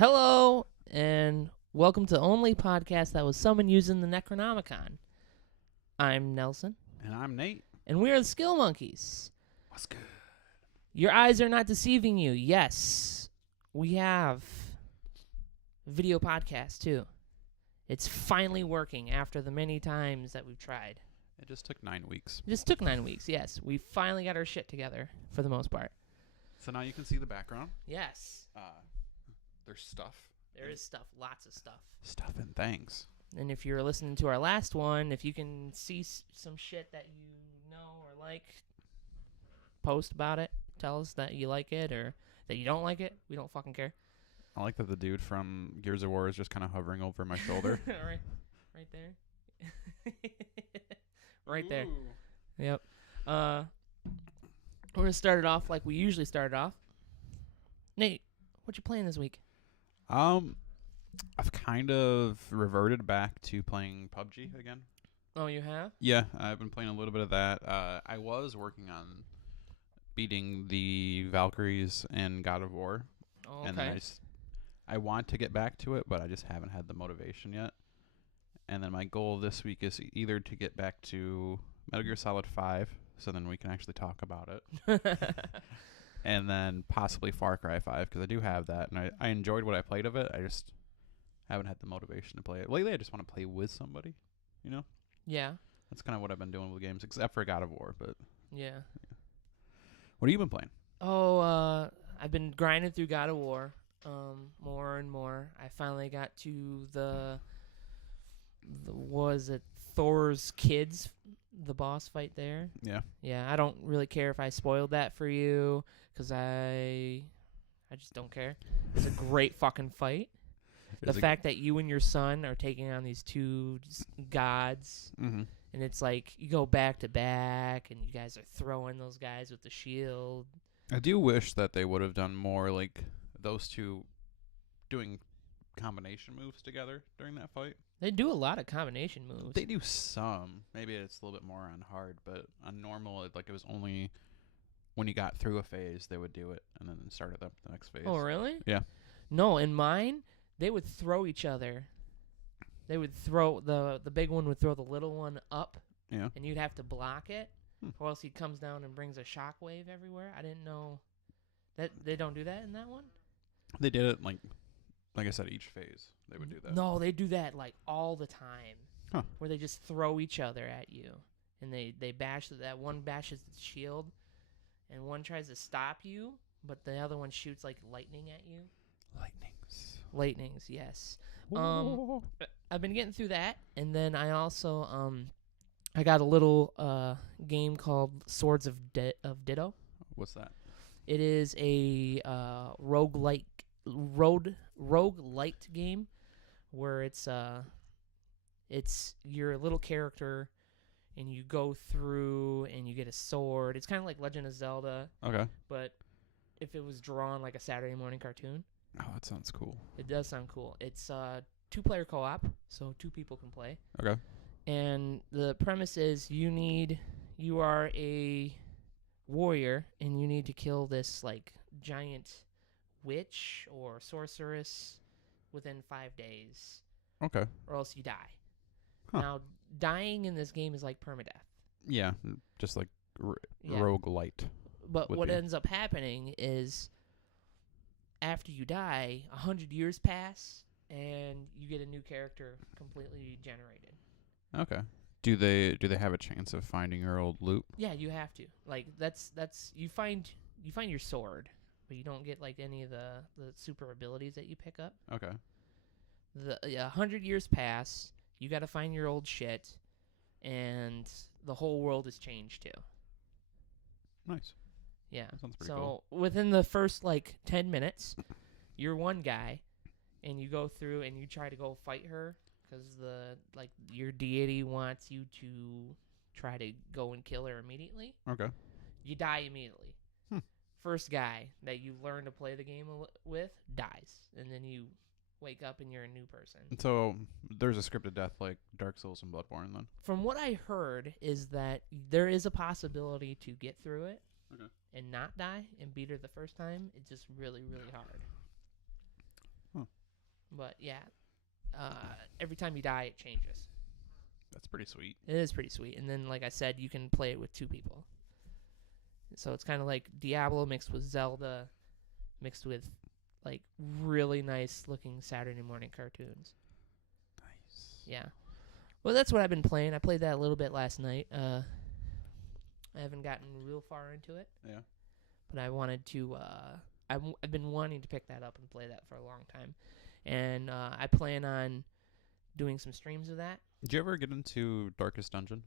Hello, and welcome to the only podcast that was summoned using the Necronomicon. I'm Nelson, And I'm Nate. and we are the Skill Monkeys. What's good? Your eyes are not deceiving you. Yes, we have a video podcast, too. It's finally working after the many times that we've tried. It just took 9 weeks. It just took 9 weeks, yes. We finally got our shit together, for the most part. So now you can see the background. Yes, There's stuff. there is stuff, lots of stuff. Stuff and things. And if you're listening to our last one, if you can see some shit that you know or like, post about it. Tell us that you like it or that you don't like it. We don't fucking care. I like that the dude from Gears of War is just kind of hovering over my shoulder. right there. Right there. Ooh. Yep. We're going to start it off like we usually start it off. Nate, what you playing this week? I've kind of reverted back to playing PUBG again. Oh, you have? Yeah, I've been playing a little bit of that. I was working on beating the Valkyries in God of War. Oh, And okay. then I want to get back to it, but I just haven't had the motivation yet. And then my goal this week is either to get back to Metal Gear Solid 5, so then we can actually talk about it, and then possibly Far Cry 5, because I do have that, and I enjoyed what I played of it. I just haven't had the motivation to play it. Lately, I just want to play with somebody, you know? Yeah. That's kind of what I've been doing with games, except for God of War, but... Yeah. What have you been playing? Oh, I've been grinding through God of War, more and more. I finally got to the was it Thor's kids, the boss fight there. Yeah. Yeah, I don't really care if I spoiled that for you, because I just don't care. It's a great fucking fight. The fact that you and your son are taking on these two gods, Mm-hmm. and it's like you go back to back, and you guys are throwing those guys with the shield. I do wish that they would have done more, like, those two doing combination moves together during that fight. They do a lot of combination moves. They do some. Maybe it's a little bit more on hard, but on normal, it was only when you got through a phase, they would do it, and then started up the next phase. Oh, really? Yeah. No, in mine, they would throw each other. They would throw, the big one would throw the little one up, Yeah. and you'd have to block it, Hmm. or else he comes down and brings a shockwave everywhere. I didn't know that they don't do that in that one. They did it, like I said, each phase. They would do that. No, they do that like all the time, Huh. where they just throw each other at you, and they bash that one bashes the shield, and one tries to stop you, but the other one shoots like lightning at you. Lightnings, yes. I've been getting through that, and then I also I got a little game called Swords of Ditto. What's that? It is a roguelite game where it's your little character, and you go through and you get a sword. It's kind of like Legend of Zelda, Okay. but if it was drawn like a Saturday morning cartoon. Oh, that sounds cool. It does sound cool. It's 2-player co-op, so 2 people can play. Okay. And the premise is you are a warrior, and you need to kill this like giant witch or sorceress within 5 days, Okay. or else you die. Huh. Now, dying in this game is like permadeath. Yeah, just like Yeah. roguelite. But would what be. ends up happening is after you die, 100 years pass, and you get a new character completely generated. Okay. Do they have a chance of finding your old loot? Yeah, you have to. Like that's you find your sword, but you don't get like any of the super abilities that you pick up. Okay. 100 years pass, you got to find your old shit, and the whole world has changed too. Nice. Yeah. That sounds pretty So cool. within the first like 10 minutes, you're one guy, and you go through and you try to go fight her because your deity wants you to try to go and kill her immediately. Okay. You die immediately. Hmm. First guy that you learn to play the game with dies, and then you wake up and you're a new person. So there's a scripted death like Dark Souls and Bloodborne then? From what I heard is that there is a possibility to get through it Okay. and not die and beat her the first time. It's just really, really hard. Huh. But yeah, every time you die, it changes. That's pretty sweet. It is pretty sweet. And then, like I said, you can play it with 2 people. So it's kind of like Diablo mixed with Zelda, mixed with like really nice looking Saturday morning cartoons. Nice. Yeah. Well, that's what I've been playing. I played that a little bit last night. I haven't gotten real far into it. Yeah. But I wanted to. I've been wanting to pick that up and play that for a long time, and I plan on doing some streams of that. Did you ever get into Darkest Dungeon?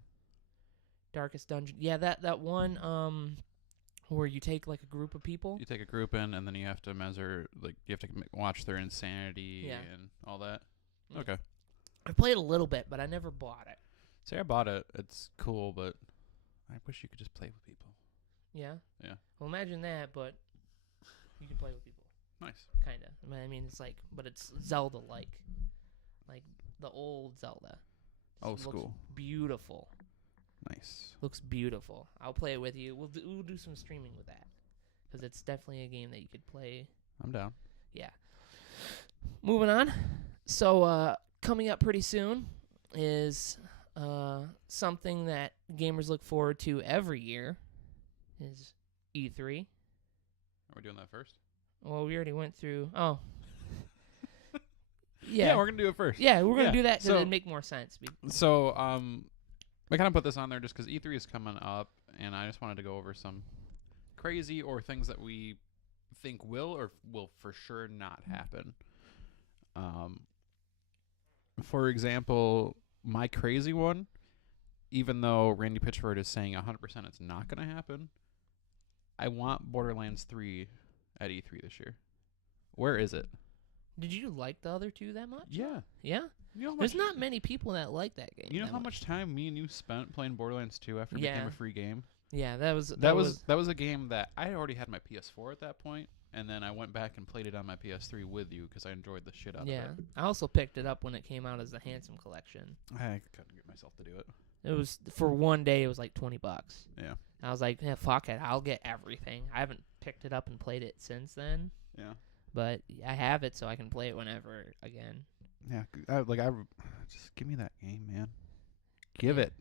Darkest Dungeon. Yeah, that one where you take like a group of people. You take a group in, and then you have to measure, like, you have to watch their insanity and all that. Yeah. Okay. I played a little bit, but I never bought it. See, I bought it. It's cool, but I wish you could just play with people. Yeah? Yeah. Well, imagine that, but you can play with people. Nice. Kind of. I mean, it's like, but it's Zelda-like. Like the old Zelda. Old Looks school. Beautiful. Nice. Looks beautiful. I'll play it with you. We'll do some streaming with that. Because it's definitely a game that you could play. I'm down. Yeah. Moving on. So, coming up pretty soon is something that gamers look forward to every year is E3. Are we doing that first? Well, we already went through. Oh. Yeah, we're going to do it first. Yeah, we're going to do that because it'd make more sense. So, I kind of put this on there just because E3 is coming up, and I just wanted to go over some crazy or things that we think will or will for sure not happen. For example, my crazy one, even though Randy Pitchford is saying 100% it's not going to happen, I want Borderlands 3 at E3 this year. Where is it? Did you like the other 2 that much? Yeah. Yeah? You know There's not many people that like that game. You know how much time me and you spent playing Borderlands 2 after it became a free game? Yeah, that was a game that I already had my PS4 at that point, and then I went back and played it on my PS3 with you because I enjoyed the shit out of it. Yeah, I also picked it up when it came out as the Handsome Collection. I couldn't get myself to do it. It was for one day. It was like $20. Yeah. I was like, yeah, fuck it, I'll get everything. I haven't picked it up and played it since then. Yeah. But I have it, so I can play it whenever again. Yeah, just give me that game, man. Give it.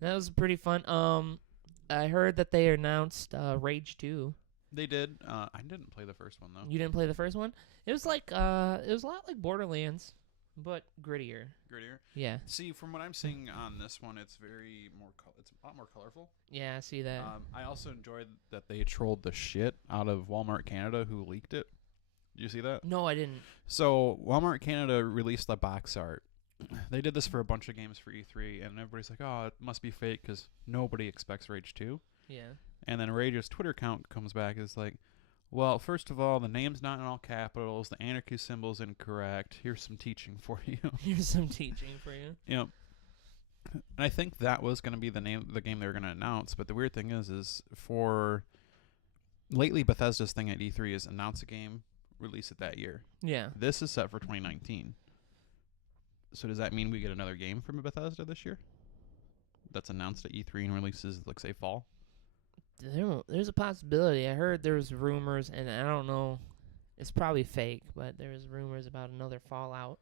That was pretty fun. I heard that they announced Rage 2. They did. I didn't play the first one though. You didn't play the first one? It was like it was a lot like Borderlands, but grittier. Grittier. Yeah. See, from what I'm seeing on this one, it's it's a lot more colorful. Yeah, I see that. I also enjoyed that they trolled the shit out of Walmart Canada, who leaked it. Did you see that? No, I didn't. So Walmart Canada released the box art. They did this for a bunch of games for E3, and everybody's like, "Oh, it must be fake because nobody expects Rage 2." Yeah. And then Rage's Twitter account comes back and is like, "Well, first of all, the name's not in all capitals. The anarchy symbol's incorrect. Here's some teaching for you." Here's some teaching for you. You know, and I think that was going to be the game they were going to announce. But the weird thing is for lately Bethesda's thing at E3 is announce a game, release it that year. Yeah. This is set for 2019. So does that mean we get another game from Bethesda this year? That's announced at E3 and releases, like, say, fall? There's a possibility. I heard there was rumors, and I don't know. It's probably fake, but there was rumors about another Fallout.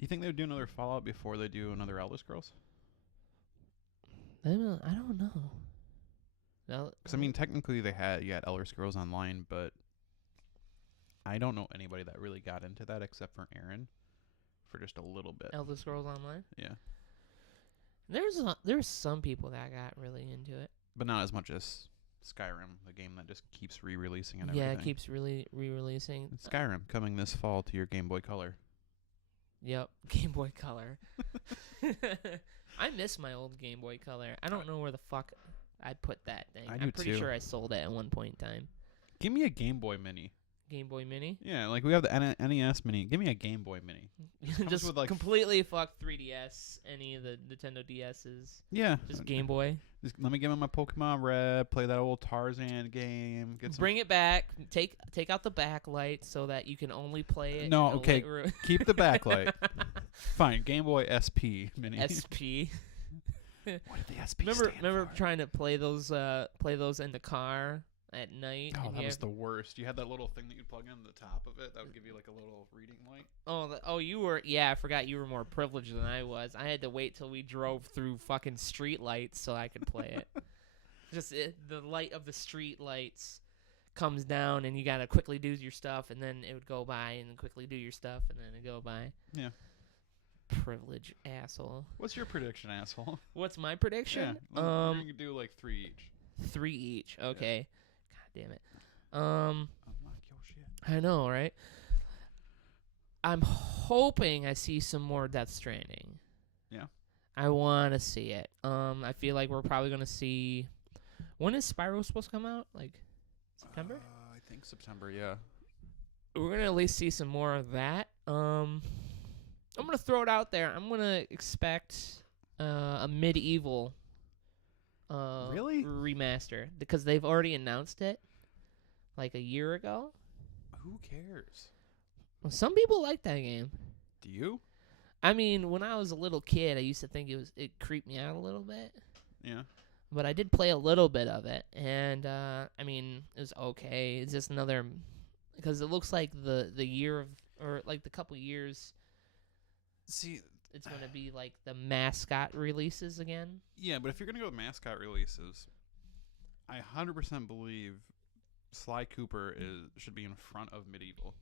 You think they would do another Fallout before they do another Elder Scrolls? I don't know. Because, I mean, technically you had Elder Scrolls Online, but I don't know anybody that really got into that except for Aaron for just a little bit. Elder Scrolls Online? Yeah. There's some people that got really into it. But not as much as Skyrim, the game that just keeps re-releasing and everything. Yeah, it keeps re-releasing. It's Skyrim coming this fall to your Game Boy Color. Yep, Game Boy Color. I miss my old Game Boy Color. I don't know where the fuck I put that thing. I'm pretty sure I sold it at one point in time. Give me a Game Boy Mini. Game Boy Mini? Yeah, like we have the NES Mini. Give me a Game Boy Mini. Just with like completely fuck 3DS, any of the Nintendo DS's. Yeah. Just Game Boy. Just let me give him my Pokemon Red, play that old Tarzan game. Bring it back. Take out the backlight so that you can only play it. No, okay. Keep the backlight. Fine. Game Boy SP Mini. SP. What did the SP stand Remember for? trying to play those in the car? at night. Oh, and that was the worst. You had that little thing that you'd plug in the top of it that would give you like a little reading light. Oh, you were. Yeah, I forgot you were more privileged than I was. I had to wait till we drove through fucking street lights so I could play it. The light of the street lights comes down, and you gotta quickly do your stuff, and then it would go by, and then quickly do your stuff, and then it'd go by. Yeah. Privilege asshole. What's your prediction, asshole? What's my prediction? Yeah. You can do like 3 each. 3 each. Okay. Yeah. God damn it. Unlock your shit. I know, right? I'm hoping I see some more Death Stranding. Yeah. I want to see it. I feel like we're probably going to see... When is Spyro supposed to come out? Like, September? I think September, yeah. We're going to at least see some more of that. I'm going to throw it out there. I'm going to expect a medieval really? remaster. Because they've already announced it like a year ago. Who cares? Well, some people like that game. Do you? I mean, when I was a little kid, I used to think it creeped me out a little bit. Yeah. But I did play a little bit of it, and I mean, it was okay. It's just another, because it looks like the year of, or like the couple years. See, it's gonna be like the mascot releases again. Yeah, but if you're gonna go with mascot releases, I 100% believe Sly Cooper should be in front of Medieval.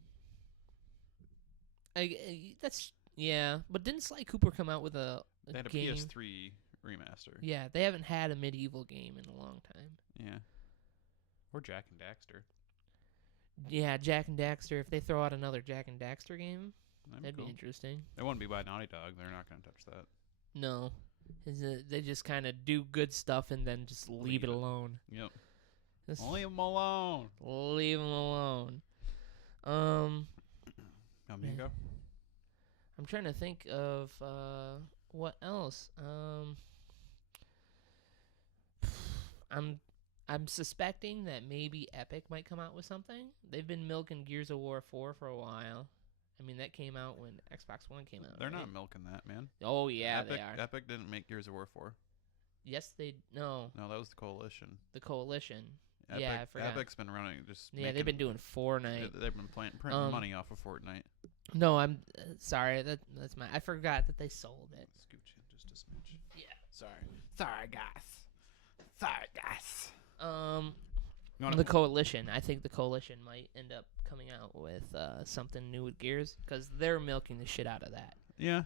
Yeah, but didn't Sly Cooper come out with a they had a game? PS3 remaster. Yeah, they haven't had a medieval game in a long time. Yeah. Or Jak and Daxter. Yeah, Jak and Daxter. If they throw out another Jak and Daxter game, that'd cool. be interesting. It wouldn't be by Naughty Dog. They're not going to touch that. No. They just kind of do good stuff and then just leave it alone. Yep. Leave them alone. Leave them alone. Amigo? I'm trying to think of what else. I'm suspecting that maybe Epic might come out with something. They've been milking Gears of War 4 for a while. I mean, that came out when Xbox One came out. They're right? not milking that, man. Oh, yeah, Epic, they are. Epic didn't make Gears of War 4. Yes, No, that was the Coalition. The Coalition. Epic, yeah, I forgot. Epic's been running just. Yeah, they've been doing Fortnite. They've been printing money off of Fortnite. No, I'm sorry. That's my. I forgot that they sold it. Scooch in just a smidge. Yeah. Sorry, guys. The Coalition. I think the Coalition might end up coming out with something new with Gears because they're milking the shit out of that. Yeah,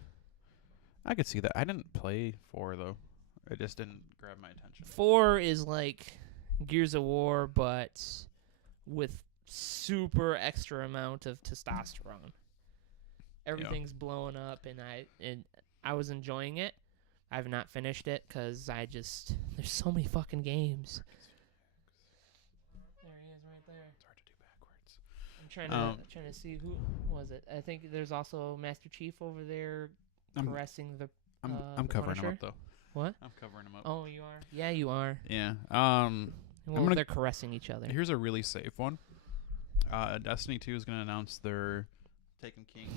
I could see that. I didn't play 4 though. It just didn't grab my attention. 4 is like Gears of War, but with super extra amount of testosterone. Everything's blowing up, and I was enjoying it. I've not finished it because there's so many fucking games. There he is, right there. It's hard to do backwards. I'm trying to see who was it. I think there's also Master Chief over there caressing the. I'm covering Punisher. him up though. What? I'm covering him up. Oh, you are. Yeah, you are. Yeah. Well, they're caressing each other. Here's a really safe one. Destiny 2 is going to announce their Taken King,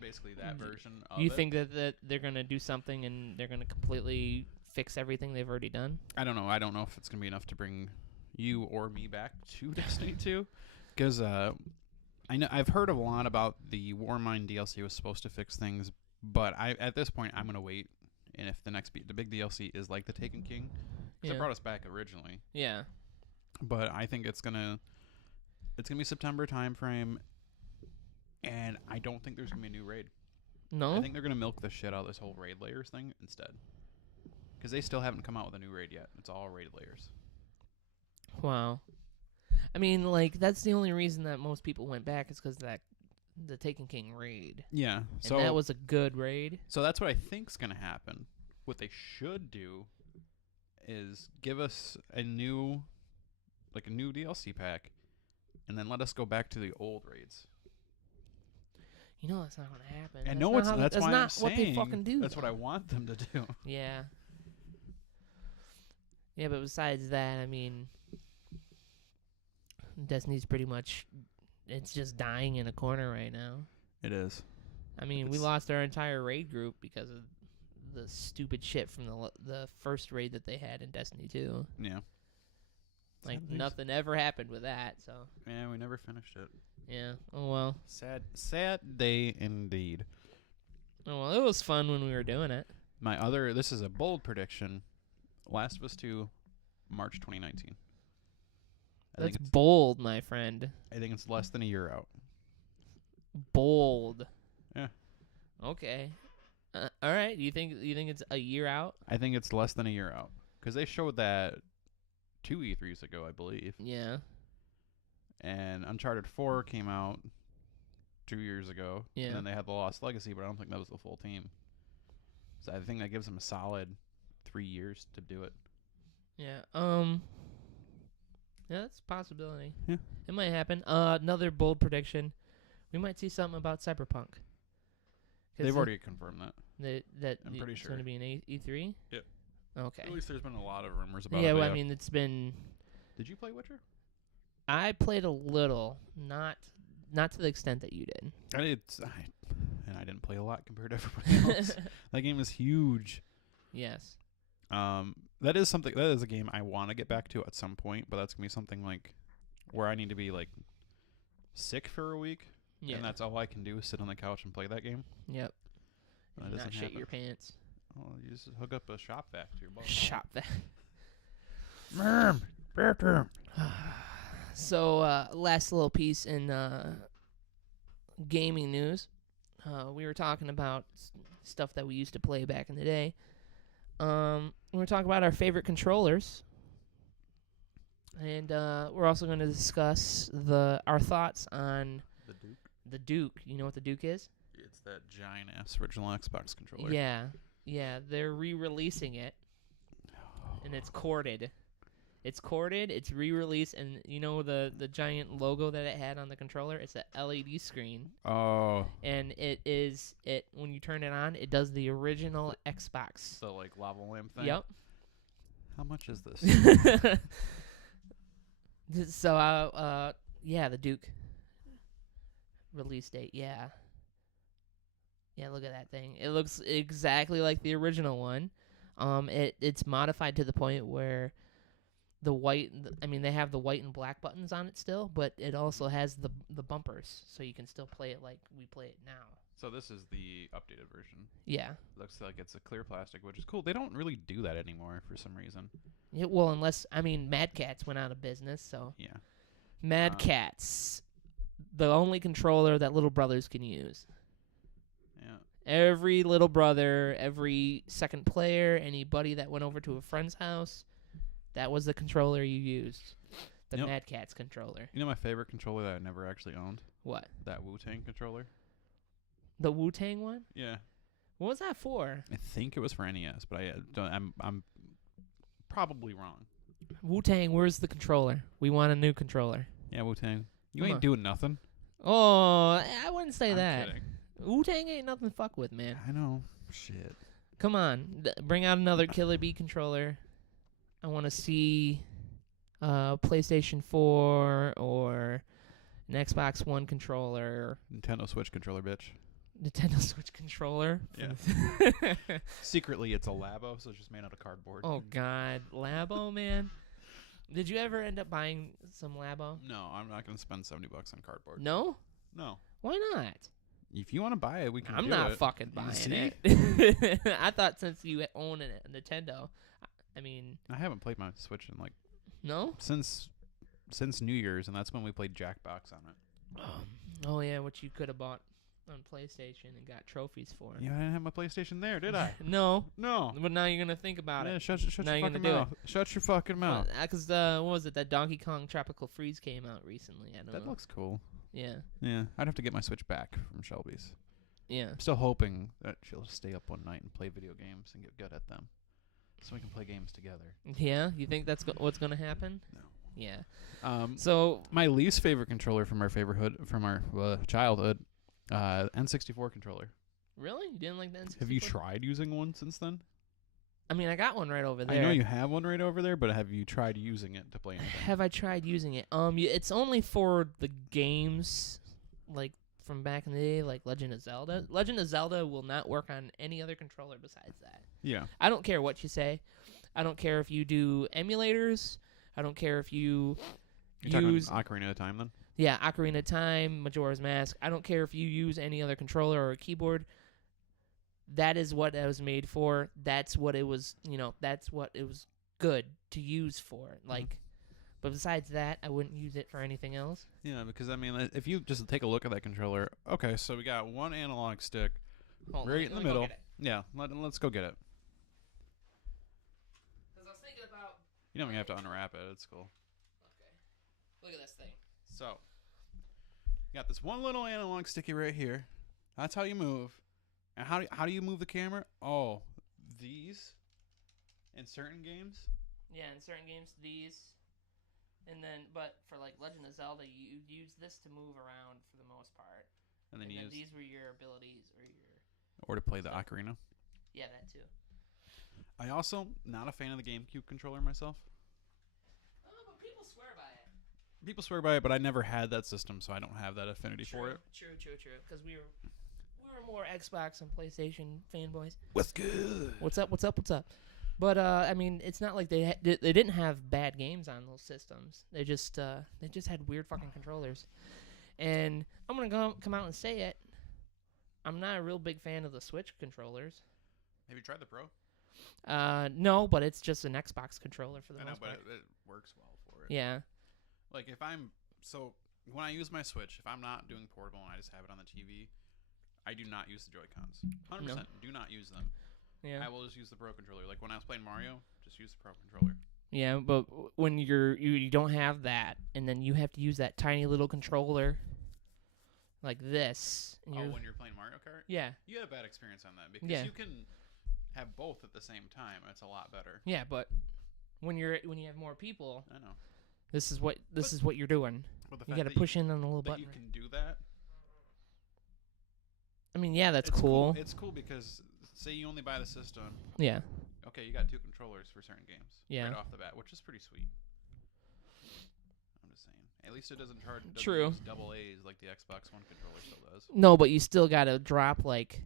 basically that version of You think that they're going to do something and they're going to completely fix everything they've already done? I don't know. I don't know if it's going to be enough to bring you or me back to Destiny 2. Because I've heard a lot about the Warmind DLC was supposed to fix things, but at this point, I'm going to wait. And if the big DLC is like the Taken King, because it brought us back originally. Yeah. But I think it's gonna be September timeframe, and I don't think there's gonna be a new raid. No. I think they're gonna milk the shit out of this whole raid layers thing instead, because they still haven't come out with a new raid yet. It's all raid layers. Wow. I mean, like that's the only reason that most people went back is because the Taken King raid. Yeah. And that was a good raid. So that's what I think's gonna happen. What they should do is give us a new DLC pack, and then let us go back to the old raids. You know that's not going to happen. I know it's that's why I'm what saying they fucking do. That's what I want them to do. Yeah. Yeah, but besides that, I mean, Destiny's pretty much it's just dying in a corner right now. It is. I mean, we lost our entire raid group because of the stupid shit from the first raid that they had in Destiny 2. Yeah. Like, nothing ever happened with that, so. Yeah, we never finished it. Yeah. Oh, well. Sad day indeed. Oh, well, it was fun when we were doing it. This is a bold prediction. Last of Us 2, March 2019. That's bold, my friend. I think it's less than a year out. Bold. Yeah. Okay. All right. You think it's a year out? I think it's less than a year out. Because they showed that 2 E3s ago, I believe. Yeah. And Uncharted 4 came out 2 years ago. Yeah. And then they had The Lost Legacy, but I don't think that was the full team. So I think that gives them a solid 3 years to do it. Yeah. Yeah, that's a possibility. Yeah. It might happen. Another bold prediction. We might see something about Cyberpunk. They've already confirmed that. I'm pretty it's sure. going to be an E3? Yep. Okay. At least there's been a lot of rumors about it. Yeah, well, I mean, it's been... Did you play Witcher? I played a little. Not to the extent that you did. I didn't play a lot compared to everybody else. That game is huge. Yes. That is a game I want to get back to at some point, but that's going to be something like where I need to be like sick for a week. Yeah. And that's all I can do is sit on the couch and play that game. Yep. That And doesn't not shit happen. your pants. Oh, you just hook up a shop vac to your ball. Shop vac. Bathroom. So, last little piece in gaming news. We were talking about stuff that we used to play back in the day. We were talking about our favorite controllers. And we're also going to discuss our thoughts on the Duke. You know what the Duke is? It's that giant-ass original Xbox controller. Yeah. They're re-releasing it, and it's corded. It's corded. It's re-released, and you know the giant logo that it had on the controller? It's a LED screen. Oh. And when you turn it on, it does the original Xbox. The like lava lamp thing. Yep. How much is this? So, the Duke release date. Yeah, look at that thing. It looks exactly like the original one. It's modified to the point where the white, they have the white and black buttons on it still, but it also has the bumpers, so you can still play it like we play it now. So this is the updated version. Yeah. Looks like it's a clear plastic, which is cool. They don't really do that anymore for some reason. Yeah, well, unless, Mad Catz went out of business, so. Yeah. Mad Catz, the only controller that little brothers can use. Yeah. Every little brother, every second player, anybody that went over to a friend's house, that was the controller you used. The Mad Catz controller. You know my favorite controller that I never actually owned? What? That Wu-Tang controller. The Wu-Tang one? Yeah. What was that for? I think it was for NES, but I'm probably wrong. Wu-Tang, where's the controller? We want a new controller. Yeah, Wu-Tang. You ain't doing nothing. Oh, I wouldn't say I'm that. kidding. Wu-Tang ain't nothing to fuck with, man. I know. Shit. Come on. Bring out another Killer Bee controller. I want to see PlayStation 4 or an Xbox One controller. Nintendo Switch controller, bitch. Nintendo Switch controller. Yeah. Secretly, it's a Labo, so it's just made out of cardboard. Oh, God. Labo, man. Did you ever end up buying some Labo? No, I'm not going to spend $70 on cardboard. No? No. Why not? If you want to buy it, we can I'm do not it. fucking buying See? it. I thought since you own a Nintendo, I haven't played my Switch in no? since New Year's, and that's when we played Jackbox on it. Oh, yeah, which you could have bought on PlayStation and got trophies for. Yeah, I didn't have my PlayStation there, did I? No. No. But now you're going to think about it. Shut Now your you're fucking gonna do mouth. Shut your fucking mouth. Because, what was it? That Donkey Kong Tropical Freeze came out recently. I don't know. That looks cool. Yeah. Yeah, I'd have to get my Switch back from Shelby's. Yeah. I'm still hoping that she'll stay up one night and play video games and get good at them, so we can play games together. Yeah? You think that's what's going to happen? No. Yeah. So my least favorite controller from our childhood, N64 controller. Really? You didn't like the N64? Have you tried using one since then? I got one right over there. I know you have one right over there, but have you tried using it to play anything? Have I tried using it? It's only for the games, like from back in the day, like Legend of Zelda. Legend of Zelda will not work on any other controller besides that. Yeah. I don't care what you say. I don't care if you do emulators. I don't care if you You're use talking Ocarina of Time then? Yeah, Ocarina of Time, Majora's Mask. I don't care if you use any other controller or a keyboard. That is what it was made for. That's what it was, that's what it was good to use for. Like, but besides that, I wouldn't use it for anything else. Yeah, because, I mean, if you just take a look at that controller, okay, so we got one analog stick right in the middle. Yeah, let's go get it. Because I was thinking about... You don't even have to unwrap it. It's cool. Okay. Look at this thing. So, you got this one little analog sticky right here. That's how you move. And how do you move the camera? Oh, these in certain games? Yeah, in certain games, these. And then, but for like Legend of Zelda, you use this to move around for the most part. And then these were your abilities or to play the ocarina. Yeah, that too. I also not a fan of the GameCube controller myself. Oh, but people swear by it. People swear by it, but I never had that system, so I don't have that affinity for it. True. Because we were more Xbox and PlayStation fanboys. What's good? What's up? But I mean, it's not like they didn't have bad games on those systems. They just had weird fucking controllers. And I'm gonna come out and say it. I'm not a real big fan of the Switch controllers. Have you tried the Pro? No, but it's just an Xbox controller for the most part. But it works well for it. Yeah. Like when I use my Switch, if I'm not doing portable and I just have it on the TV, I do not use the Joy-Cons. 100%. Do not use them. Yeah. I will just use the Pro controller. Like when I was playing Mario, just use the Pro controller. Yeah, but when you don't have that, and then you have to use that tiny little controller like this. And when you're playing Mario Kart? Yeah. You had a bad experience on that because you can have both at the same time. It's a lot better. Yeah, but when you have more people, I know. This is what you're doing. You got to push in on the little button. You can do that. I mean, yeah, that's cool. It's cool because say you only buy the system. Yeah. Okay, you got 2 controllers for certain games. Yeah. Right off the bat, which is pretty sweet. I'm just saying. At least it doesn't True. use double A's like the Xbox One controller still does. No, but you still got to drop like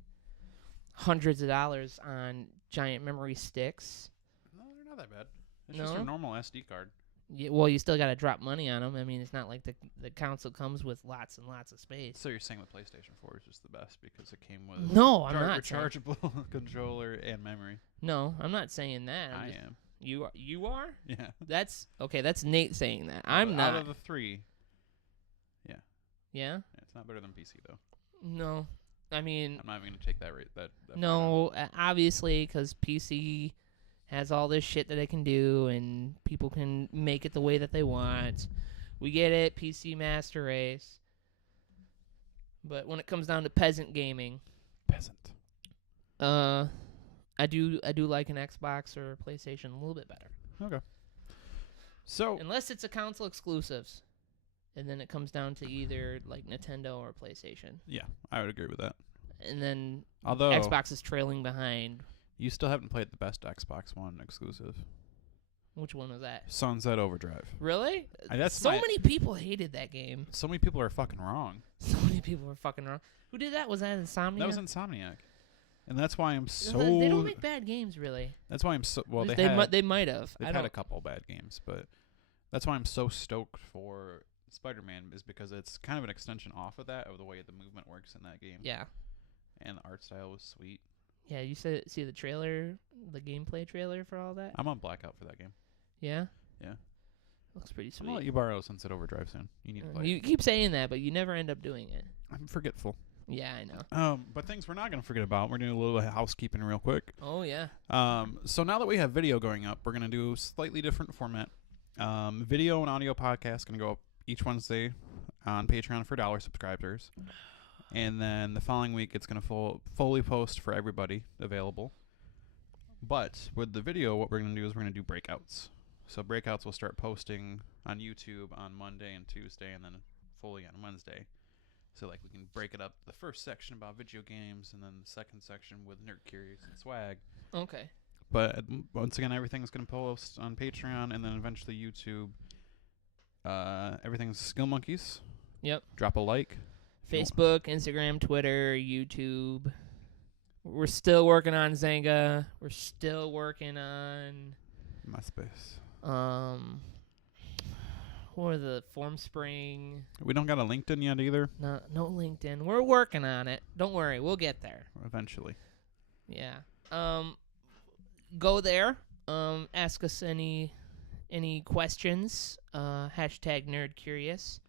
hundreds of dollars on giant memory sticks. No, they're not that bad. It's just a normal SD card. Yeah, well, you still got to drop money on them. I mean, it's not like the console comes with lots and lots of space. So you're saying the PlayStation 4 is just the best because it came with I'm not rechargeable controller and memory. No, I'm not saying that. I am. You are? Yeah. That's okay. That's Nate saying that. I'm not. Out of the 3. Yeah. Yeah. It's not better than PC though. No, I mean. I'm not even gonna take that rate. That no, obviously, because PC has all this shit that it can do, and people can make it the way that they want. We get it, PC Master Race. But when it comes down to peasant gaming, I do like an Xbox or a PlayStation a little bit better. Okay. So unless it's a console exclusives, and then it comes down to either like Nintendo or PlayStation. Yeah, I would agree with that. And then although Xbox is trailing behind. You still haven't played the best Xbox One exclusive. Which one was that? Sunset Overdrive. Really? That's many people hated that game. So many people are fucking wrong. So many people are fucking wrong. Who did that? Was that Insomniac? That was Insomniac. And that's why I'm so... They don't make bad games, really. That's why I'm so... Well, they might have. They've had a couple bad games, but that's why I'm so stoked for Spider-Man is because it's kind of an extension off of that, of the way the movement works in that game. Yeah. And the art style was sweet. Yeah, you see the trailer, the gameplay trailer for all that? I'm on blackout for that game. Yeah? Yeah. Looks pretty sweet. I'll let you borrow Sunset Overdrive soon. You need to play You keep saying that, but you never end up doing it. I'm forgetful. Yeah, I know. But things we're not going to forget about. We're doing a little housekeeping real quick. Oh, yeah. So now that we have video going up, we're going to do a slightly different format. Video and audio podcast going to go up each Wednesday on Patreon for $1 subscribers. And then the following week, it's going to fully post for everybody available. But with the video, what we're going to do is we're going to do breakouts. So breakouts will start posting on YouTube on Monday and Tuesday, and then fully on Wednesday. So like we can break it up. The first section about video games, and then the second section with Nerd Curious and Swag. Okay. But once again, everything's going to post on Patreon, and then eventually YouTube. Everything's Skill Monkeys. Yep. Drop a like. Facebook, Instagram, Twitter, YouTube. We're still working on Zynga. We're still working on MySpace. for the Form Spring. We don't got a LinkedIn yet either. No LinkedIn. We're working on it. Don't worry, we'll get there Eventually. Yeah. Go there. Ask us any questions. Hashtag NerdCurious.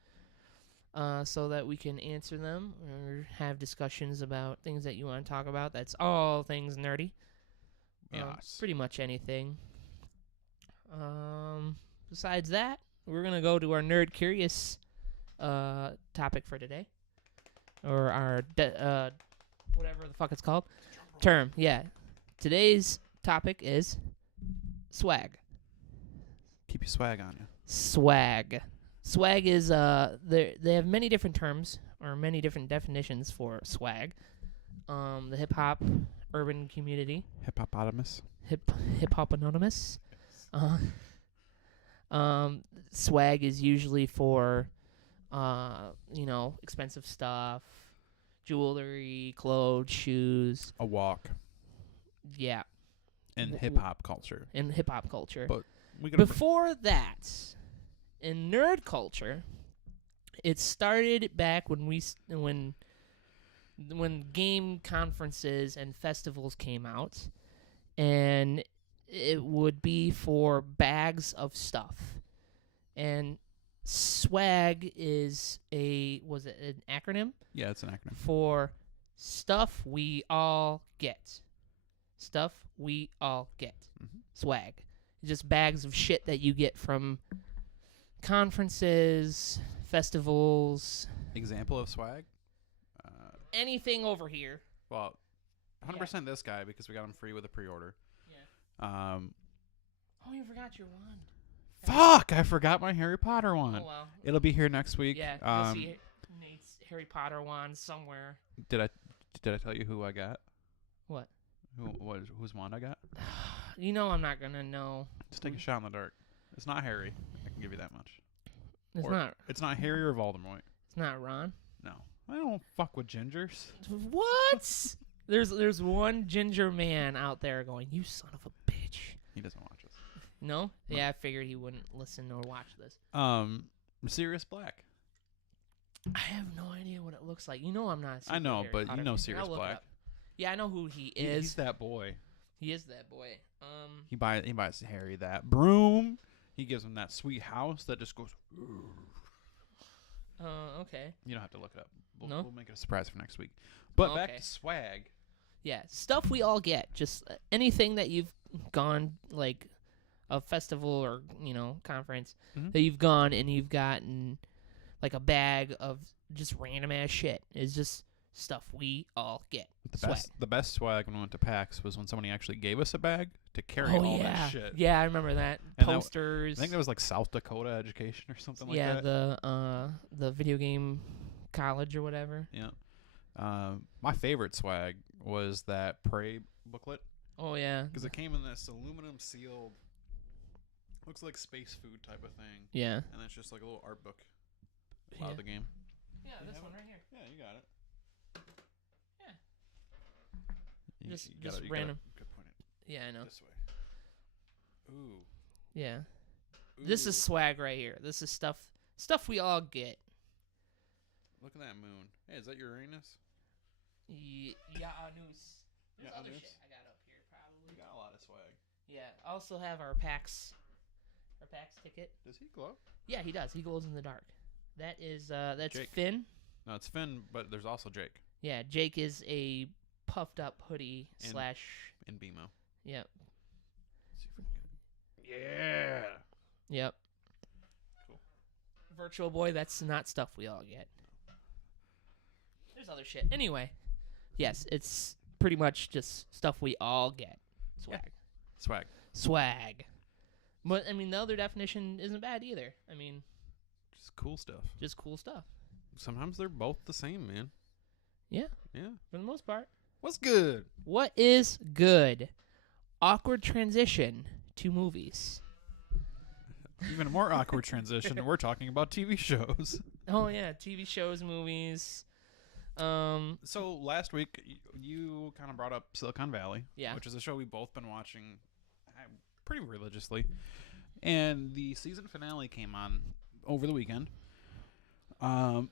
So that we can answer them or have discussions about things that you want to talk about. That's all things nerdy. Yes. Pretty much anything. Besides that, we're going to go to our Nerd Curious topic for today. Or our, whatever the fuck it's called. Term, yeah. Today's topic is swag. Keep your swag on you. Swag. Swag is, they have many different terms or many different definitions for swag. The hip-hop urban community. Hippopotamus. Hip-hop anonymous. Swag is usually for, expensive stuff, jewelry, clothes, shoes. A walk. Yeah. In hip-hop culture. But we before that, in nerd culture, it started back when game conferences and festivals came out, and it would be for bags of stuff. And swag is was it an acronym? Yeah, it's an acronym. For stuff we all get. Stuff we all get. Mm-hmm. Swag. Just bags of shit that you get from conferences, festivals. Example of swag? Anything over here. Well, 100% this guy because we got him free with a pre-order. Yeah. Oh, you forgot your wand. Fuck! I forgot my Harry Potter one. Oh, well. It'll be here next week. Yeah, you'll see Nate's Harry Potter wand somewhere. Did I tell you who I got? What? Whose wand I got? You know I'm not gonna know. Just take a shot in the dark. It's not Harry. I can give you that much. It's not Harry or Voldemort. It's not Ron. No, I don't fuck with gingers. What? There's one ginger man out there going, "You son of a bitch." He doesn't watch us. No? Yeah, I figured he wouldn't listen or watch this. Sirius Black. I have no idea what it looks like. You know I'm not. I know, but you know Sirius Black. Yeah, I know who he is. He's that boy. He is that boy. He buys Harry that broom. He gives him that sweet house that just goes. Okay. You don't have to look it up. We'll make it a surprise for next week. But back to swag. Yeah, stuff we all get. Just anything that you've gone, like a festival or, conference, that you've gone and you've gotten like a bag of just random ass shit. It's just stuff we all get. The best swag when we went to PAX was when somebody actually gave us a bag to carry all that shit. Yeah, I remember that. And posters. I think that was like South Dakota Education or something like that. Yeah, the video game college or whatever. Yeah. My favorite swag was that Prey booklet. Oh, yeah. Because it came in this aluminum sealed, looks like space food type of thing. Yeah. And it's just like a little art book about the game. Yeah, this one right here. Yeah, you got it. Yeah. Just you random. Good point. Yeah, I know. This way. Ooh. Yeah. Ooh. This is swag right here. This is stuff we all get. Look at that moon. Hey, is that Uranus? Yeah, Anus. There's other shit I got up here, probably. We got a lot of swag. Yeah, I also have our PAX ticket. Does he glow? Yeah, he does. He glows in the dark. That's Jake. Finn. No, it's Finn, but there's also Jake. Yeah, Jake is a puffed up hoodie / in BMO. Yep. Let's see if we can get it. Yeah. Yep. Cool. Virtual Boy, that's not stuff we all get. There's other shit. Anyway, yes, it's pretty much just stuff we all get. Swag. Yeah. Swag. But, I mean, the other definition isn't bad either. I mean... Just cool stuff. Sometimes they're both the same, man. Yeah. Yeah. For the most part. What's good? What is good? Awkward transition to movies. Even a more awkward transition. We're talking about TV shows. Oh, yeah. TV shows, movies. So last week, you kind of brought up Silicon Valley. Yeah. Which is a show we've both been watching pretty religiously. And the season finale came on over the weekend. I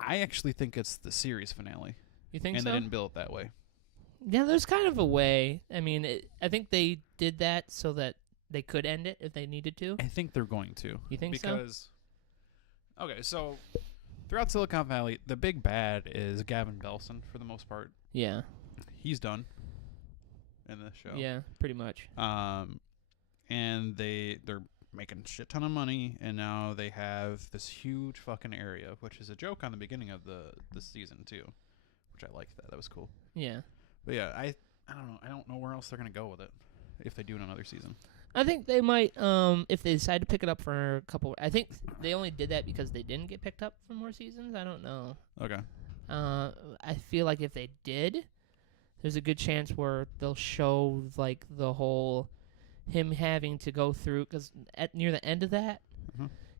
actually think it's the series finale. You think and so? And they didn't bill it that way. Yeah, there's kind of a way. I mean, I think they did that so that they could end it if they needed to. I think they're going to. You think because, okay, so throughout Silicon Valley, the big bad is Gavin Belson for the most part. Yeah. He's done in this show. Yeah, pretty much. And they're making a shit ton of money, and now they have this huge fucking area, which is a joke on the beginning of the season too, which I liked that. That was cool. Yeah. But yeah, I don't know. I don't know where else they're gonna go with it if they do another season. I think they might, if they decide to pick it up for a couple. I think they only did that because they didn't get picked up for more seasons. I don't know. Okay. I feel like if they did, there's a good chance where they'll show like the whole him having to go through, because near the end of that,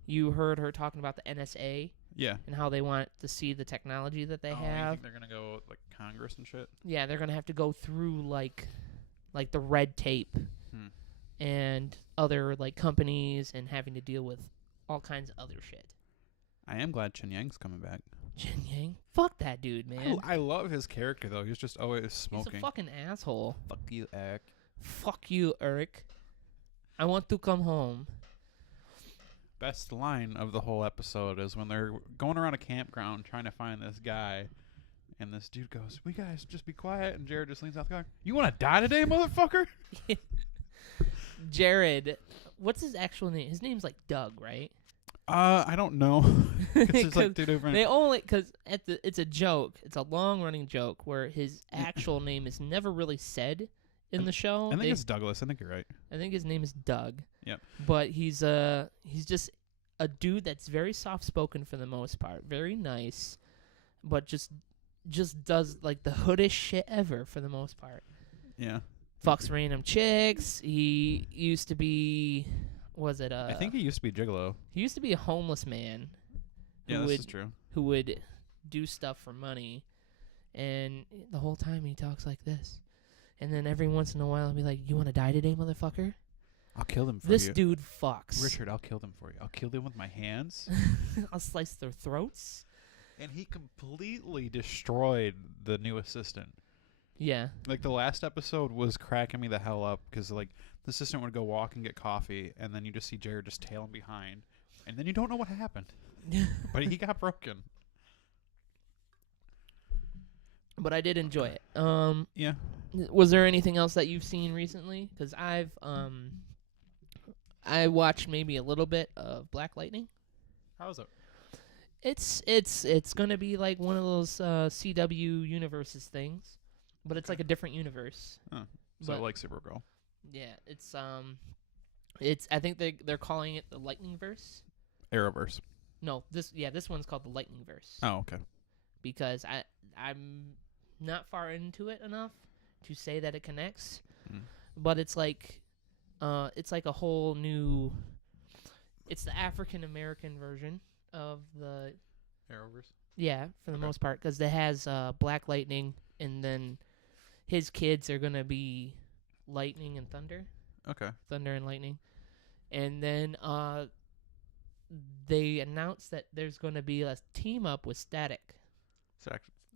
you heard her talking about the NSA. Yeah. And how they want to see the technology that they have. You think they're gonna go with, like, Congress and shit? Yeah, they're gonna have to go through like the red tape and other like companies and having to deal with all kinds of other shit. I am glad Chen Yang's coming back. Chen Yang? Fuck that dude, man. I love his character though. He's just always smoking. He's a fucking asshole. Fuck you, Eric. Fuck you, Eric. I want to come home. Best line of the whole episode is when they're going around a campground trying to find this guy, and this dude goes, "We guys just be quiet," and Jared just leans out the car. "You want to die today, motherfucker?" Jared, what's his actual name? His name's like Doug, right? I don't know. It's like two different. They only because it's a joke. It's a long running joke where his actual name is never really said in the show. I think it's Douglas. I think you're right. I think his name is Doug. Yep. But he's just a dude that's very soft spoken for the most part, very nice, but just does like the hoodest shit ever for the most part. Yeah. Fucks random chicks. He used to be, I think he used to be Gigolo. He used to be a homeless man. Yeah, this is true. Who would do stuff for money, and the whole time he talks like this. And then every once in a while he'll be like, "You want to die today, motherfucker?" I'll kill them for this you. This dude fucks. Richard, I'll kill them for you. I'll kill them with my hands. I'll slice their throats. And he completely destroyed the new assistant. Yeah. Like, the last episode was cracking me the hell up because, like, the assistant would go walk and get coffee, and then you just see Jared just tailing behind. And then you don't know what happened. But he got broken. But I did enjoy it. Yeah. Was there anything else that you've seen recently? Because I watched maybe a little bit of Black Lightning. How is it? It's gonna be like one of those CW universes things, but it's like a different universe. Oh, so like Supergirl. Yeah, it's I think they're calling it the Lightningverse. Arrowverse. No, this one's called the Lightningverse. Oh, okay. Because I'm not far into it enough to say that it connects, but it's like a whole new. It's the African American version of the Arrowverse. Yeah, for the most part, because it has Black Lightning, and then his kids are gonna be Lightning and Thunder. Okay. Thunder and Lightning, and then they announced that there's gonna be a team up with Static.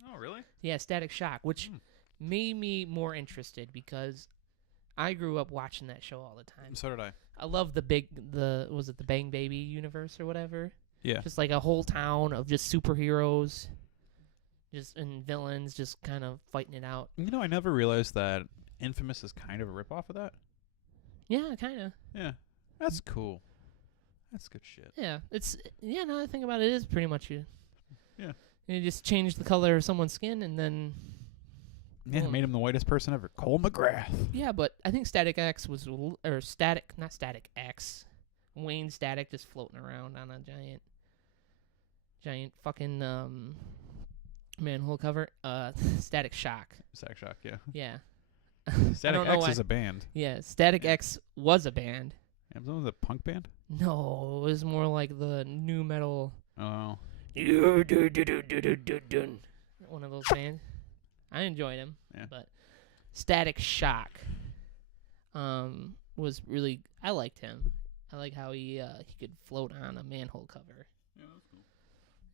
Oh, really? Yeah, Static Shock, which made me more interested because I grew up watching that show all the time. So did I. I love the Bang Baby universe or whatever? Yeah. Just like a whole town of just superheroes and villains just kind of fighting it out. You know, I never realized that Infamous is kind of a ripoff of that. Yeah, kind of. Yeah. That's cool. That's good shit. Yeah. Now that I think about it, it is pretty much you. Yeah. You just change the color of someone's skin and then... Yeah, made him the whitest person ever. Cole McGrath. Yeah, but I think Static X not Static X. Wayne Static just floating around on a giant fucking manhole cover. Static Shock. Static Shock, yeah. Yeah. Static X is a band. Yeah, Static X was a band. Yeah, was it a punk band? No, it was more like the new metal. Oh. One of those bands. I enjoyed him, yeah. But Static Shock was really... I liked him. I like how he could float on a manhole cover. Yeah, that's cool.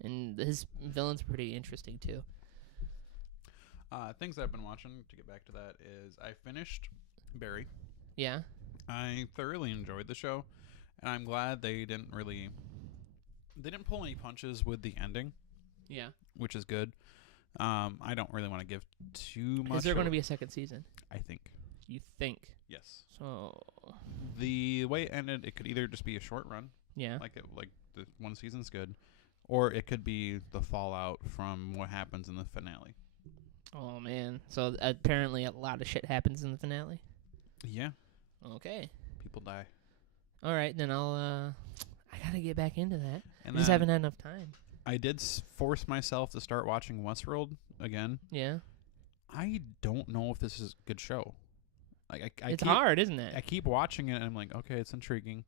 And his villain's pretty interesting too. Things I've been watching, to get back to that, is I finished Barry. Yeah. I thoroughly enjoyed the show, and I'm glad they didn't pull any punches with the ending. Yeah. Which is good. I don't really want to give too much. Is there going to be a second season? I think. You think? Yes. So the way it ended, it could either just be a short run. Yeah. Like the one season's good, or it could be the fallout from what happens in the finale. Oh man! So apparently a lot of shit happens in the finale. Yeah. Okay. People die. All right, then I gotta get back into that. And I just haven't had enough time. I did force myself to start watching Westworld again. Yeah. I don't know if this is a good show. Like it's hard, isn't it? I keep watching it and I'm like, okay, it's intriguing.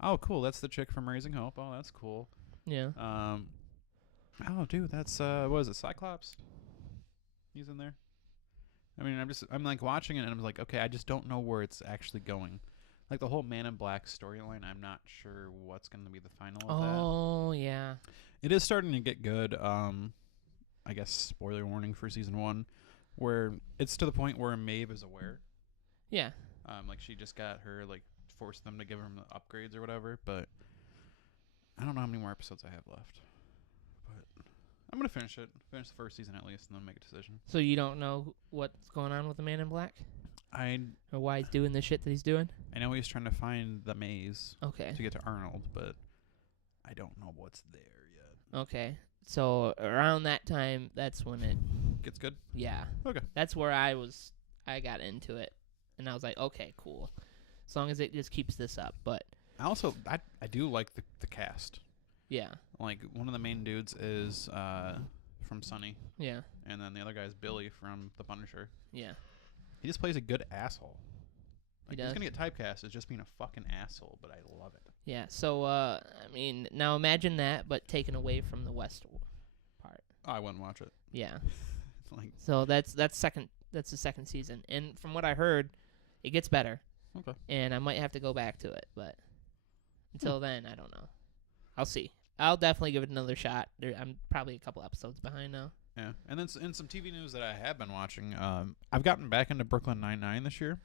Oh, cool. That's the chick from Raising Hope. Oh, that's cool. Yeah. Oh, dude, that's what is it? Cyclops. He's in there. I mean, I'm like watching it and I'm like, okay, I just don't know where it's actually going. Like the whole Man in Black storyline, I'm not sure what's going to be the final of that. Oh, yeah. It is starting to get good. I guess spoiler warning for season 1, where it's to the point where Maeve is aware. Yeah. Like she just got her, like, forced them to give them the upgrades or whatever, but I don't know how many more episodes I have left. But I'm going to finish the first season at least, and then make a decision. So you don't know what's going on with the Man in Black? Or why he's doing the shit that he's doing? I know he's trying to find the maze to get to Arnold, but I don't know what's there yet. Okay. So around that time, that's when it gets good? Yeah. Okay. That's where I got into it. And I was like, okay, cool. As long as it just keeps this up. But I do like the cast. Yeah. Like, one of the main dudes is from Sunny. Yeah. And then the other guy is Billy from The Punisher. Yeah. He just plays a good asshole. Like, he does. He's going to get typecast as just being a fucking asshole, but I love it. Yeah, so, I mean, now imagine that, but taken away from the West part. I wouldn't watch it. Yeah. Like, so that's the second season. And from what I heard, it gets better. Okay. And I might have to go back to it, but until then, I don't know. I'll see. I'll definitely give it another shot. I'm probably a couple episodes behind now. Yeah, and then in some TV news that I have been watching, I've gotten back into Brooklyn Nine-Nine this year.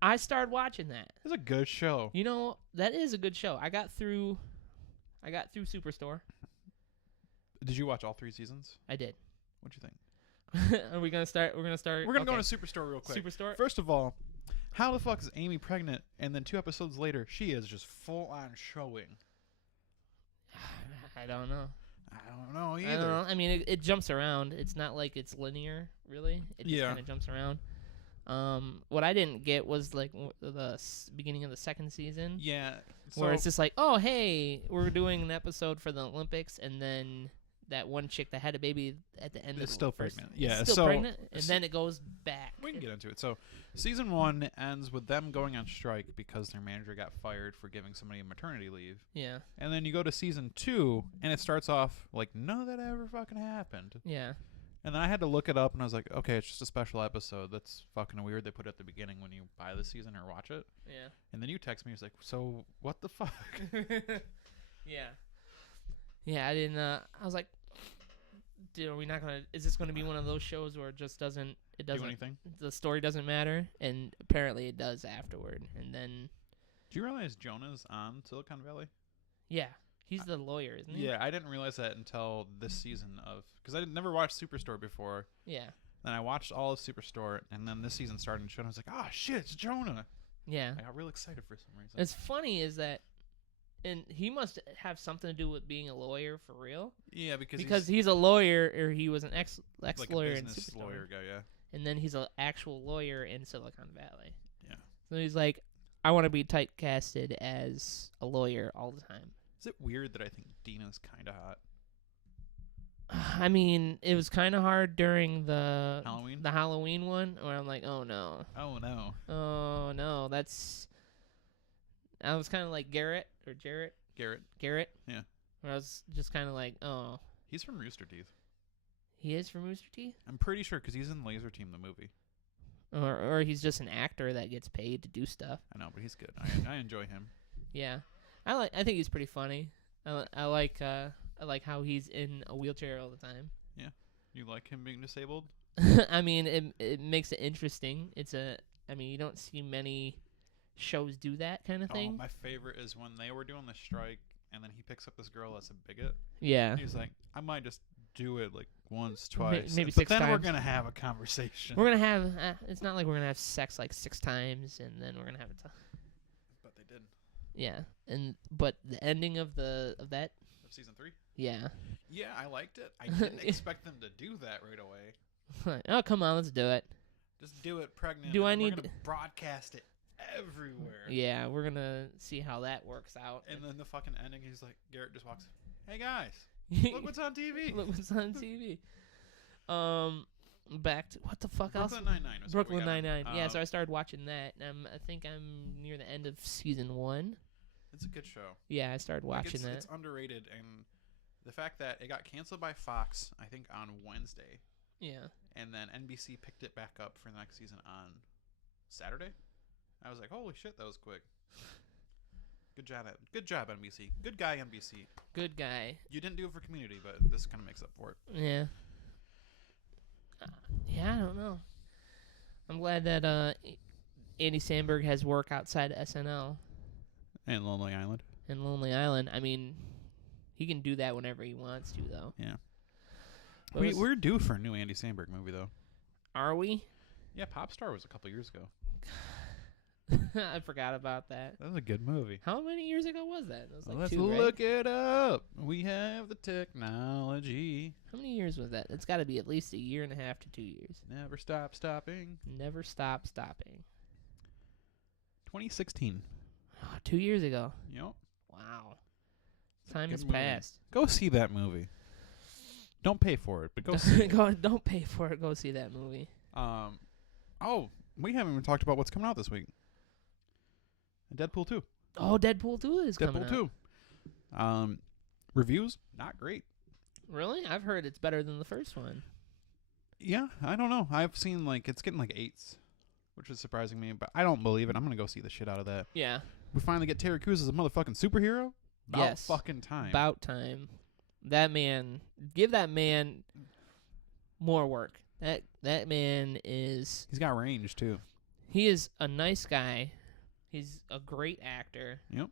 I started watching that. It's a good show. You know, that is a good show. I got through Superstore. Did you watch all 3 seasons? I did. What'd you think? Are we gonna start? We're gonna start. We're gonna go into Superstore real quick. Superstore. First of all, how the fuck is Amy pregnant? And then 2 episodes later, she is just full on showing. I don't know. I don't know either. I don't know. I mean, it jumps around. It's not like it's linear, really. It just kind of jumps around. What I didn't get was like the beginning of the second season. Yeah. Where it's just like, oh, hey, we're doing an episode for the Olympics, and then that one chick that had a baby at the end is of still first, pregnant. Yeah, still pregnant, and then it goes back. We can get into it. So, season 1 ends with them going on strike because their manager got fired for giving somebody a maternity leave. Yeah. And then you go to season 2, and it starts off like none of that ever fucking happened. Yeah. And then I had to look it up, and I was like, okay, it's just a special episode. That's fucking weird. They put it at the beginning when you buy the season or watch it. Yeah. And then you text me, it's like, so what the fuck? Yeah. Yeah, I didn't. I was like, dude, are we not gonna? Is this gonna be one of those shows where it just doesn't? It doesn't do anything. The story doesn't matter, and apparently it does afterward. And then. Do you realize Jonah's on Silicon Valley? Yeah. He's the lawyer, isn't he? Yeah, I didn't realize that until this season because I never watched Superstore before. Yeah. Then I watched all of Superstore, and then this season started and showed. I was like, oh shit, it's Jonah. Yeah. I got real excited for some reason. It's funny is that, and he must have something to do with being a lawyer for real. Yeah, because he's a lawyer, or he was an ex lawyer in business Superstore. lawyer guy, yeah. And then he's an actual lawyer in Silicon Valley. Yeah. So he's like, I want to be typecasted as a lawyer all the time. Is it weird that I think Dina's kind of hot? I mean, it was kind of hard during the Halloween one, where I'm like, oh no. Oh no. Oh no, I was kind of like Garrett. Garrett. Yeah. Where I was just kind of like, oh. He's from Rooster Teeth. He is from Rooster Teeth? I'm pretty sure because he's in Laser Team, the movie. Or he's just an actor that gets paid to do stuff. I know, but he's good. I enjoy him. Yeah, I think he's pretty funny. I like how he's in a wheelchair all the time. Yeah, you like him being disabled? I mean, it makes it interesting. I mean, you don't see many shows do that kind of thing. Oh, my favorite is when they were doing the strike, and then he picks up this girl as a bigot. Yeah. And he's like, I might just do it like once, twice, maybe but 6 then times. we're gonna have a conversation. We're gonna have. It's not like we're gonna have sex like 6 times and then we're gonna have a. But they did. Yeah, but the ending of that. Of season 3. Yeah. Yeah, I liked it. I didn't expect them to do that right away. Oh, come on, let's do it. Just do it pregnant. Do I and need we're gonna broadcast it everywhere? Yeah, we're gonna see how that works out. And then the fucking ending, he's like, Garrett just walks. Hey guys, look what's on TV. Look what's on TV. Back to what the fuck else? Brooklyn Nine-Nine. Brooklyn Nine-Nine. Yeah, so I started watching that. I think I'm near the end of season 1. It's a good show. Yeah, I started watching that. It's underrated, and the fact that it got canceled by Fox, I think on Wednesday. Yeah. And then NBC picked it back up for the next season on Saturday. I was like, holy shit, that was quick. Good job, NBC. Good guy, NBC. Good guy. You didn't do it for Community, but this kind of makes up for it. Yeah. Yeah, I don't know. I'm glad that Andy Samberg has work outside of SNL. And Lonely Island. And Lonely Island. I mean, he can do that whenever he wants to, though. Yeah. We're due for a new Andy Samberg movie, though. Are we? Yeah, Popstar was a couple years ago. I forgot about that. That was a good movie. How many years ago was that? It was like Let's 2, right? look it up. We have the technology. How many years was that? It's got to be at least 1.5 to 2 years. Never stop stopping. Never stop stopping. 2016. Oh, 2 years ago. Yep. Wow. Time has movie. passed. Go see that movie. Don't pay for it, but go see it. Don't pay for it. Go see that movie. Oh, we haven't even talked about what's coming out this week. Deadpool 2. Oh, Deadpool 2 is coming out. Deadpool 2. Reviews, not great. Really? I've heard it's better than the first one. Yeah, I don't know. I've seen, it's getting 8s, which is surprising me, but I don't believe it. I'm going to go see the shit out of that. Yeah. We finally get Terry Crews as a motherfucking superhero? About fucking time. About time. That man, give that man more work. That man is... He's got range, too. He is a nice guy. He's a great actor. Yep.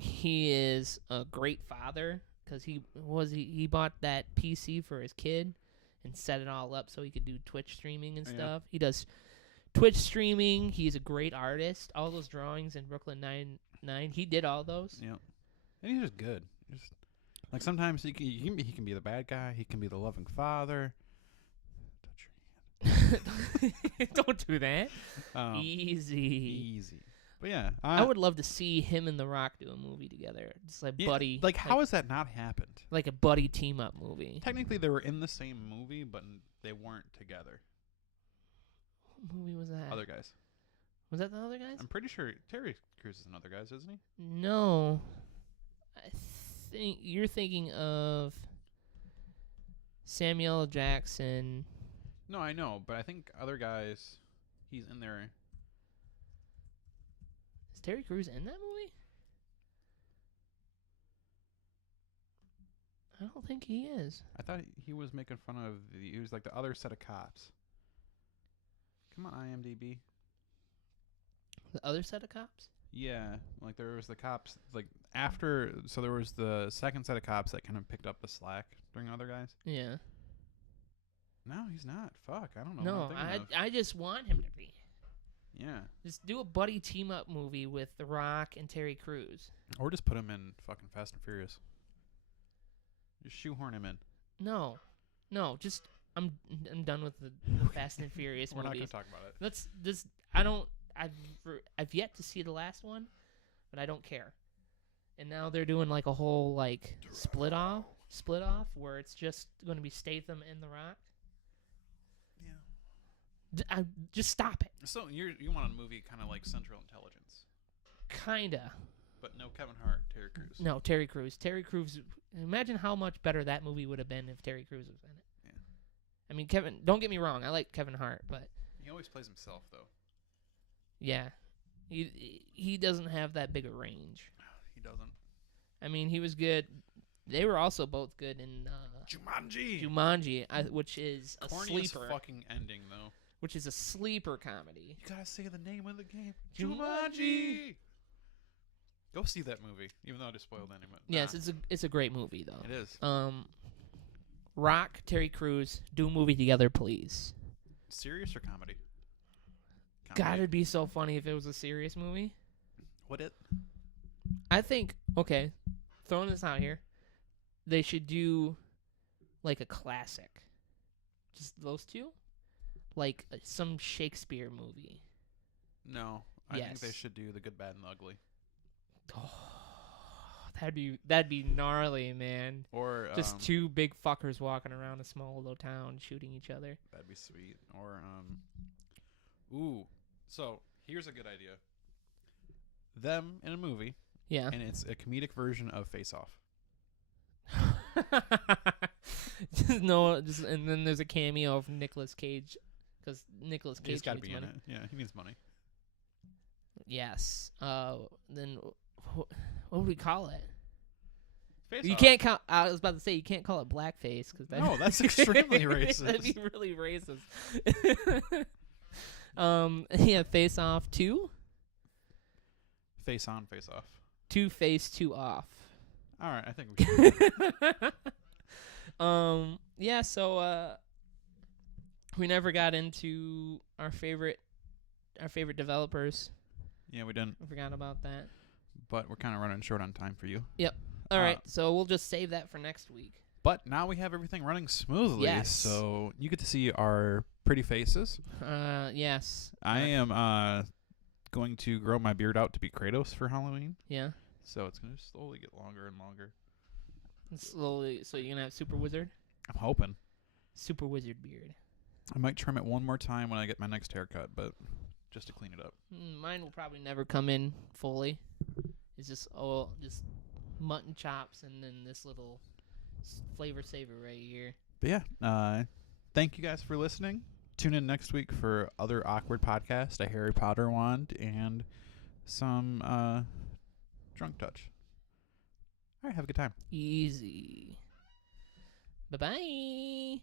He is a great father because he bought that PC for his kid and set it all up so he could do Twitch streaming and stuff. He does Twitch streaming. He's a great artist. All those drawings in Brooklyn Nine-Nine, he did all those. Yep. And he's just good. Sometimes he can be the bad guy. He can be the loving father. Don't do that. Easy. But yeah, I would love to see him and The Rock do a movie together, just buddy. How has that not happened? Like a buddy team up movie. Technically, they were in the same movie, but they weren't together. What movie was that? Other guys. Was that the other guys? I'm pretty sure Terry Crews is in Other Guys, isn't he? No, I think you're thinking of Samuel L. Jackson. No, I know, but I think Other Guys, he's in there. Is Terry Crews in that movie? I don't think he is. I thought he was making fun of he was like the other set of cops. Come on, IMDb. The other set of cops? Yeah, there was the cops after. So there was the second set of cops that kind of picked up the slack during Other Guys. Yeah. No, he's not. Fuck, I don't know. No, I just want him to be. Yeah. Just do a buddy team up movie with The Rock and Terry Crews. Or just put him in fucking Fast and Furious. Just shoehorn him in. No, just I'm done with the Fast and Furious We're movies. not gonna talk about it. Let's just I've yet to see the last one, but I don't care. And now they're doing a whole split off where it's just going to be Statham and The Rock. Yeah. Just stop it. So you want a movie kind of like Central Intelligence? Kinda. But no Kevin Hart, Terry Crews. No, Terry Crews. Terry Crews. Imagine how much better that movie would have been if Terry Crews was in it. Yeah. I mean, Kevin. Don't get me wrong. I like Kevin Hart, but he always plays himself though. Yeah. He doesn't have that big a range. He doesn't. I mean, he was good. They were also both good in Jumanji, which is a Corniest sleeper. fucking ending though. Which is a sleeper comedy. You gotta say the name of the game. Jumanji. Go see that movie, even though I just spoiled any. Yes, it's a great movie though. It is. Rock, Terry Crews, do a movie together, please. Serious or comedy? God, it'd be so funny if it was a serious movie. Would it? I think, okay, throwing this out here, they should do like a classic. Just those two? Like some Shakespeare movie. No, I think they should do The Good, Bad, and the Ugly. Oh, that'd be gnarly, man. Or just two big fuckers walking around a small little town shooting each other. That'd be sweet. Or so here's a good idea. Them in a movie. Yeah. And it's a comedic version of Face Off. And then there's a cameo of Nicolas Cage, because Nicolas Cage. He's got to be money. in it. Yeah, he needs money. Yes. Then what would we call it? Face you Off. Can't call. I was about to say you can't call it blackface because no, that's extremely racist. That'd be really racist. Yeah, Face Off 2. Face On, Face Off. 2 Face 2 Off. All right, I think we can. Yeah, so we never got into our favorite developers. Yeah, we didn't. I forgot about that. But we're kind of running short on time for you. Yep. All right, so we'll just save that for next week. But now we have everything running smoothly, yes. So you get to see our pretty faces. Yes. I am going to grow my beard out to be Kratos for Halloween. Yeah. So it's going to slowly get longer and longer. Slowly, so you're going to have Super Wizard? I'm hoping. Super Wizard beard. I might trim it one more time when I get my next haircut, but just to clean it up. Mine will probably never come in fully. It's just mutton chops and then this little flavor saver right here. But yeah, thank you guys for listening. Tune in next week for other awkward podcast, a Harry Potter wand, and some drunk touch. All right, have a good time. Easy. Bye-bye.